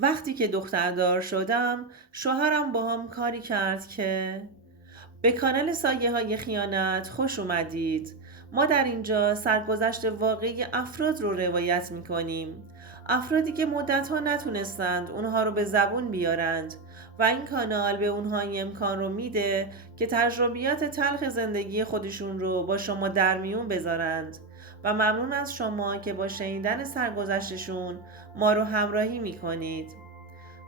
وقتی که دختردار شدم شوهرم با هم کاری کرد که به کانال سایه های خیانت خوش اومدید. ما در اینجا سرگذشت واقعی افراد رو روایت می کنیم. افرادی که مدتها نتونستند اونها رو به زبون بیارند و این کانال به اونها این امکان رو میده که تجربیات تلخ زندگی خودشون رو با شما در میون بذارند و ممنون از شما که با شنیدن سرگذشتشون ما رو همراهی می کنید.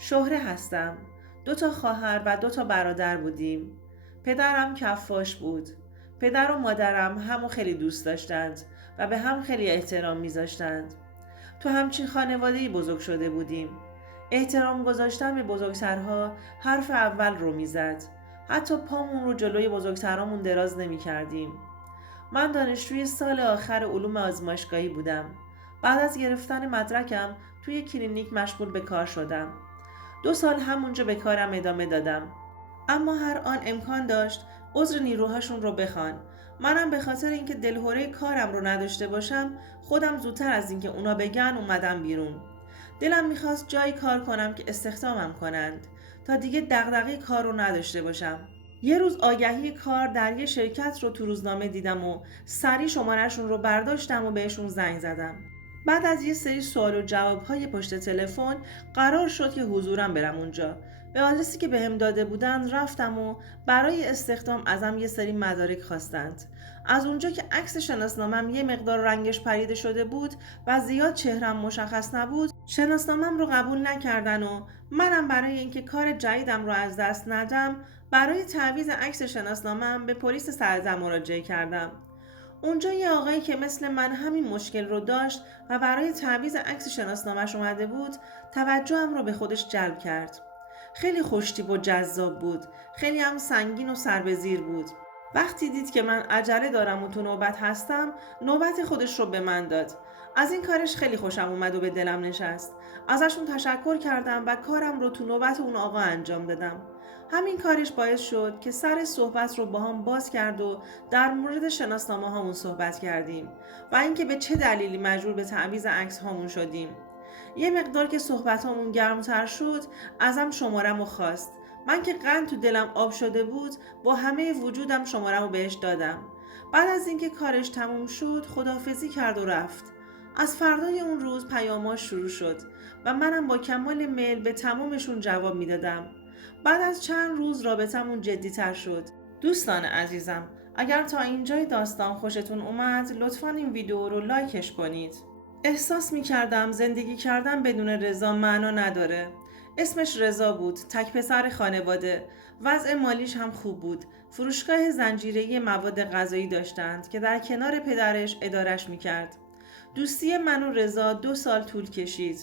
شهره هستم. 2 خواهر و 2 برادر بودیم. پدرم کفاش بود. پدر و مادرم همو خیلی دوست داشتند و به هم خیلی احترام میذاشتند. تو همچین خانواده‌ای بزرگ شده بودیم. احترام گذاشتن به بزرگترها حرف اول رو میزد. حتی پامون رو جلوی بزرگترامون دراز نمی کردیم. من دانشجوی سال آخر علوم آزمایشگاهی بودم. بعد از گرفتن مدرکم توی کلینیک مشغول به کار شدم. 2 سال همونجا به کارم ادامه دادم. اما هر آن امکان داشت عذر نیروهاشون رو بخوان. منم به خاطر اینکه دلهوره کارم رو نداشته باشم خودم زودتر از اینکه اونا بگن اومدم بیرون. دلم میخواست جایی کار کنم که استخدامم کنند تا دیگه دغدغه کار رو نداشته باشم. یه روز آگهی کار در یه شرکت رو تو روزنامه دیدم و سریع شمارهشون رو برداشتم و بهشون زنگ زدم. بعد از یه سری سوال و جواب‌های پشت تلفن قرار شد که حضورم برم اونجا. به آدرسی که بهم داده بودن رفتم و برای استخدام ازم یه سری مدارک خواستند. از اونجا که عکس شناسنامم یه مقدار رنگش پریده شده بود و زیاد چهرم مشخص نبود، شناسنامم رو قبول نکردن و منم برای اینکه کار جدیدم رو از دست ندم، برای تعویض عکس شناسنامم به پلیس سرزم مراجعه کردم. اونجا یه آقایی که مثل من همین مشکل رو داشت و برای تعویض عکس شناسنامه‌اش اومده بود، توجهم رو به خودش جلب کرد. خیلی خوشتیپ و جذاب بود. خیلی هم سنگین و سر به زیر بود. وقتی دید که من عجله دارم و تو نوبت هستم، نوبت خودش رو به من داد. از این کارش خیلی خوشم اومد و به دلم نشست. ازشون تشکر کردم و کارم رو تو نوبت اون آقا انجام دادم. همین کارش باعث شد که سر صحبت رو با هم باز کرد و در مورد شناسنامه هامون صحبت کردیم و اینکه به چه دلیلی مجبور به تعویض عکس هامون شدیم. یه مقدار که صحبت هامون گرمتر شد ازم شمارم رو خواست. من که قند تو دلم آب شده بود با همه وجودم شمارم رو بهش دادم. بعد از اینکه کارش تموم شد خداحافظی کرد و رفت. از فردای اون روز پیاماش شروع شد و منم با کمال میل به تمامشون جواب میدادم. بعد از چند روز رابطمون جدی تر شد. دوستان عزیزم، اگر تا اینجای داستان خوشتون اومد لطفاً این ویدیو رو لایکش کنید. احساس می کردم زندگی کردن بدون رضا معنا نداره. اسمش رضا بود، تک پسر خانواده. وضع مالیش هم خوب بود. فروشگاه زنجیره‌ای مواد غذایی داشتند که در کنار پدرش ادارش می کرد. دوستی من و رضا 2 سال طول کشید.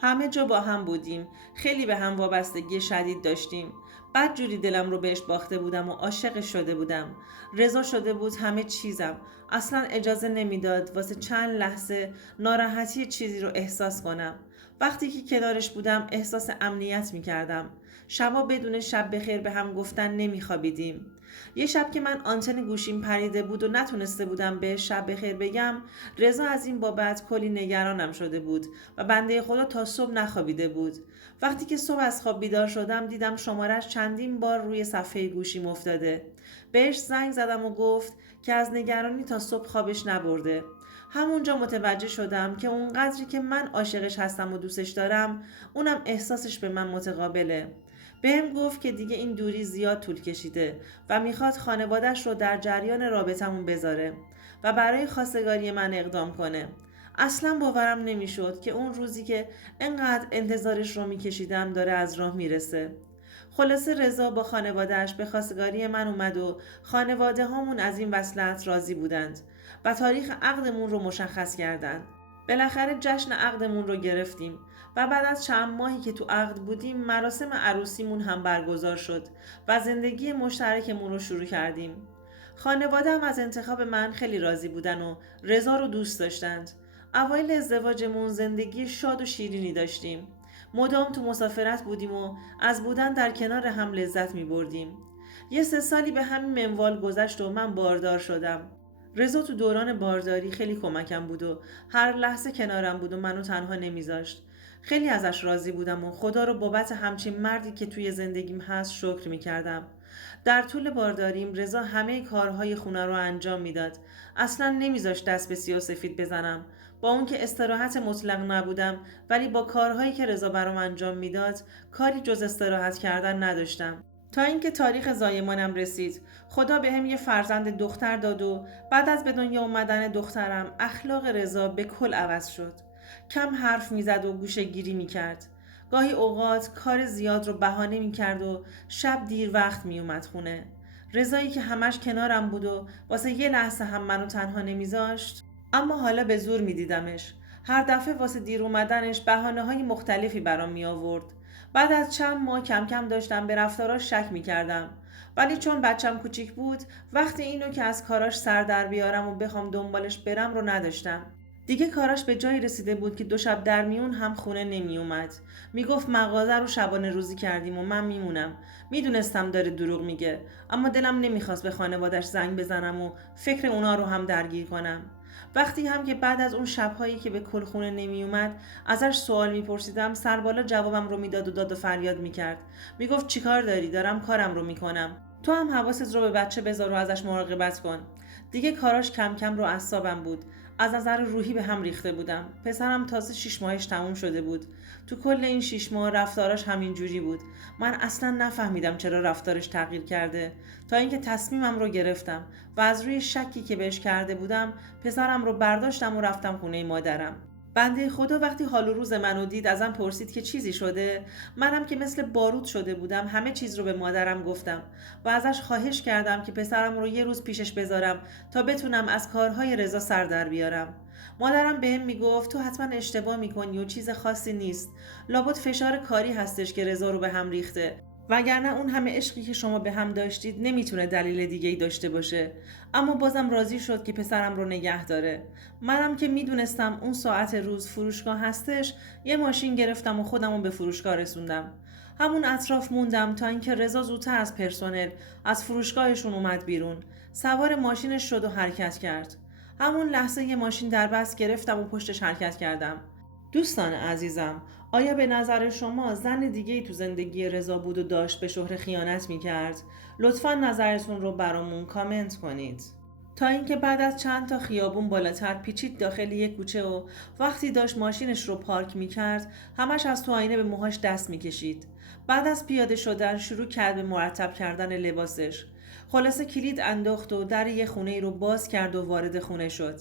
همه جا با هم بودیم. خیلی به هم وابستگی شدید داشتیم. بعد جوری دلم رو بهش باخته بودم و عاشقش شده بودم. رضا شده بود همه چیزم. اصلا اجازه نمیداد واسه چند لحظه ناراحتی چیزی رو احساس کنم. وقتی که کنارش بودم احساس امنیت میکردم. شبا بدون شب بخیر به هم گفتن نمیخوابیدیم. یه شب که من آنتن گوشیم پریده بود و نتونسته بودم به شب بخیر بگم، رضا از این بابت کلی نگرانم شده بود و بنده خدا تا صبح نخوابیده بود. وقتی که صبح از خواب بیدار شدم دیدم شمارش چندین بار روی صفحه گوشیم افتاده. بهش زنگ زدم و گفت که از نگرانی تا صبح خوابش نبرده. همونجا متوجه شدم که اون قدری که من عاشقش هستم و دوستش دارم، اونم احساسش به من متقابله. بهم گفت که دیگه این دوری زیاد طول کشیده و میخواد خانوادش رو در جریان رابطمون بذاره و برای خواستگاری من اقدام کنه. اصلا باورم نمیشد که اون روزی که انقدر انتظارش رو میکشیدم داره از راه میرسه. خلاصه رضا با خانوادهش به خواستگاری من اومد و خانواده هامون از این وصلت راضی بودند و تاریخ عقدمون رو مشخص کردند. بالاخره جشن عقدمون رو گرفتیم و بعد از چند ماهی که تو عقد بودیم مراسم عروسیمون هم برگزار شد و زندگی مشترکمون رو شروع کردیم. خانواده هم از انتخاب من خیلی راضی بودن و رضا رو دوست داشتند. اوایل ازدواجمون زندگی شاد و شیرینی داشتیم. مدام تو مسافرت بودیم و از بودن در کنار هم لذت می بردیم. یه 3 سالی به همین منوال گذشت و من باردار شدم. رضا تو دوران بارداری خیلی کمکم بود و هر لحظه کنارم بود و منو تنها نمیذاشت. خیلی ازش راضی بودم و خدا رو بابت همچین مردی که توی زندگیم هست شکر میکردم. در طول بارداریم رضا همه کارهای خونه رو انجام میداد. اصلا نمیذاشت دست به سیاه‌وسفید بزنم. با اون که استراحت مطلق نبودم، ولی با کارهایی که رضا برام انجام میداد کاری جز استراحت کردن نداشتم. تا اینکه تاریخ زایمانم رسید. خدا بهم یه فرزند دختر داد و بعد از به دنیا اومدن دخترم اخلاق رضا به کل عوض شد. کم حرف میزد و گوشه گیری میکرد. گاهی اوقات کار زیاد رو بهانه میکرد و شب دیر وقت میومد خونه. رضایی که همش کنارم بود و واسه یه لحظه هم منو تنها نمیذاشت، اما حالا به زور میدیدمش. هر دفعه واسه دیر اومدنش بهانه‌های مختلفی برام می آورد. بعد از چند ماه کم کم داشتم به رفتاراش شک می کردم. ولی چون بچم کوچیک بود، وقتی اینو که از کاراش سر در بیارم و بخوام دنبالش برم رو نداشتم. دیگه کاراش به جایی رسیده بود که 2 شب در میون هم خونه نمی اومد. میگفت مغازه رو شبانه روزی کردیم و من میمونم. میدونستم داره دروغ میگه، اما دلم نمیخواست به خانوادش زنگ بزنم و فکر اونا رو هم درگیر کنم. وقتی هم که بعد از اون شب‌هایی که به کل خونه نمی اومد ازش سوال میپرسیدم، سربالا جوابم رو میداد و داد و فریاد میکرد. میگفت چیکار داری؟ دارم کارم رو میکنم. تو هم حواست رو به بچه بذار و ازش مراقبت کن. دیگه کاراش کم کم رو اعصابم بود. از نظر روحی به هم ریخته بودم. پسرم تازه 6 ماهش تموم شده بود. تو کل این 6 ماه رفتاراش همین جوری بود. من اصلا نفهمیدم چرا رفتارش تغییر کرده، تا اینکه تصمیمم رو گرفتم و از روی شکی که بهش کرده بودم پسرم رو برداشتم و رفتم خونه مادرم. بنده خدا وقتی حال و روز منو دید ازم پرسید که چیزی شده. منم که مثل بارود شده بودم همه چیز رو به مادرم گفتم و ازش خواهش کردم که پسرم رو یه روز پیشش بذارم تا بتونم از کارهای رضا سر در بیارم. مادرم بهم میگفت تو حتما اشتباه میکنی و چیز خاصی نیست. لابد فشار کاری هستش که رضا رو به هم ریخته. وگرنه اون همه عشقی که شما به هم داشتید نمیتونه دلیل دیگه ای داشته باشه. اما بازم راضی شد که پسرم رو نگه داره. منم که میدونستم اون ساعت روز فروشگاه هستش، یه ماشین گرفتم و خودمو به فروشگاه رسوندم. همون اطراف موندم تا اینکه رضا زودتر از پرسنل از فروشگاهشون اومد بیرون. سوار ماشینش شد و حرکت کرد. همون لحظه یه ماشین در بس گرفتم و پشتش حرکت کردم. دوستان عزیزم، آیا به نظر شما زن دیگه‌ای تو زندگی رضا بود و داشت به شهره خیانت می‌کرد؟ لطفاً نظرتون رو برامون کامنت کنید. تا اینکه بعد از چند تا خیابون بالاتر پیچید داخل یک کوچه و وقتی داشت ماشینش رو پارک می‌کرد، همش از تو آینه به موهاش دست می‌کشید. بعد از پیاده شدن شروع کرد به مرتب کردن لباسش. خلاصه کلید انداخت و در یه خونه رو باز کرد و وارد خونه شد.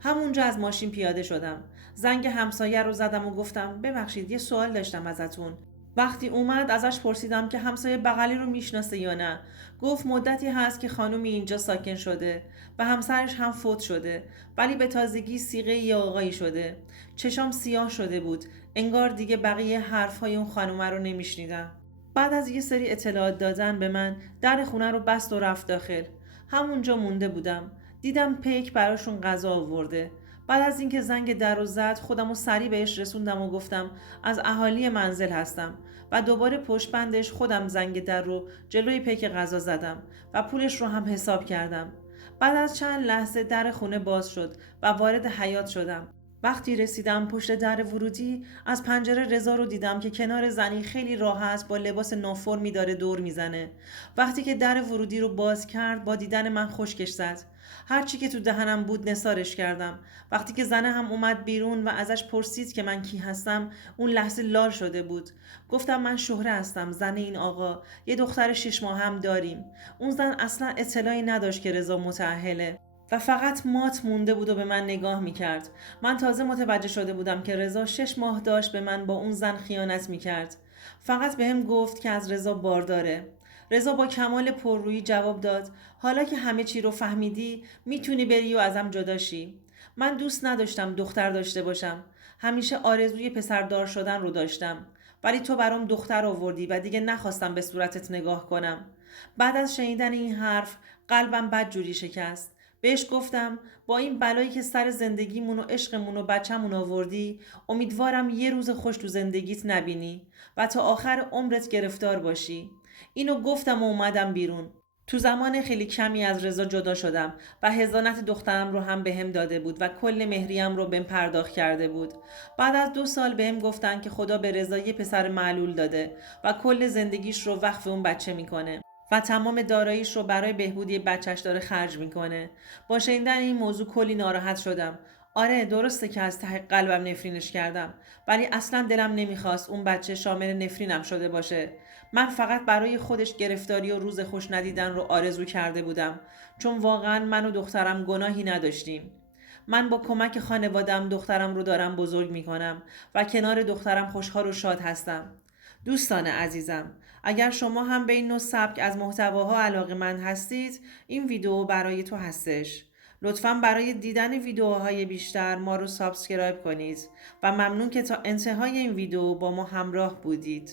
همونجا از ماشین پیاده شدم. زنگ همسایه رو زدم و گفتم ببخشید یه سوال داشتم ازتون. وقتی اومد ازش پرسیدم که همسایه بغلی رو میشناسه یا نه. گفت مدتی هست که خانومی اینجا ساکن شده و همسرش هم فوت شده، ولی به تازگی صیغه یه آقایی شده. چشام سیاه شده بود، انگار دیگه بقیه حرفهای اون خانومه رو نمیشنیدم. بعد از یه سری اطلاعات دادن به من در خونه رو بست و رفت داخل. همونجا مونده بودم. دیدم پیک براشون غذا آورده. بعد از اینکه زنگ در رو زد خودم رو سریع بهش رسوندم و گفتم از اهالی منزل هستم و دوباره پشت بندش خودم زنگ در رو جلوی پیک غذا زدم و پولش رو هم حساب کردم. بعد از چند لحظه در خونه باز شد و وارد حیاط شدم. وقتی رسیدم پشت در ورودی از پنجره رضا رو دیدم که کنار زنی خیلی راحت با لباس نافرمی داره دور میزنه. وقتی که در ورودی رو باز کرد با دیدن من خشکش زد. هرچی که تو دهنم بود نثارش کردم. وقتی که زنه هم اومد بیرون و ازش پرسید که من کی هستم، اون لحظه لال شده بود. گفتم من شهره هستم، زن این آقا. یه دختر 6 ماه هم داریم. اون زن اصلا اطلاعی نداشت که رضا متأهله و فقط مات مونده بود و به من نگاه میکرد. من تازه متوجه شده بودم که رضا 6 ماه داشت به من با اون زن خیانت میکرد. فقط بهم گفت که از رضا بارداره. رضا با کمال پررویی جواب داد حالا که همه چی رو فهمیدی میتونی بری و ازم جدا شی. من دوست نداشتم دختر داشته باشم. همیشه آرزوی پسردار شدن رو داشتم. ولی تو برام دختر آوردی و دیگه نخواستم به صورتت نگاه کنم. بعد از شنیدن این حرف قلبم بدجوری شکست. بهش گفتم با این بلایی که سر زندگیمون و عشقمون و بچمون آوردی امیدوارم یه روز خوش تو زندگیت نبینی و تا آخر عمرت گرفتار باشی. اینو گفتم و اومدم بیرون. تو زمان خیلی کمی از رضا جدا شدم و حضانت دخترم رو هم بهم داده بود و کل مهریم رو بهم پرداخت کرده بود. بعد از 2 سال بهم گفتن که خدا به رضا یه پسر معلول داده و کل زندگیش رو وقف اون بچه میکنه و تمام داراییش رو برای بهبودی بچهش داره خرج میکنه. با شنیدن این موضوع کلی ناراحت شدم. آره درسته که از ته قلبم نفرینش کردم، ولی اصلا دلم نمیخواست اون بچه شامل نفرینم شده باشه. من فقط برای خودش گرفتاری و روز خوش ندیدن رو آرزو کرده بودم، چون واقعا من و دخترم گناهی نداشتیم. من با کمک خانوادم دخترم رو دارم بزرگ میکنم و کنار دخترم خوشحال و شاد هستم. دوستان عزیزم، اگر شما هم به این نوع سبک از محتواها علاقه‌مند هستید، این ویدیو برای تو هستش. لطفاً برای دیدن ویدیوهای بیشتر ما رو سابسکرایب کنید و ممنون که تا انتهای این ویدیو با ما همراه بودید.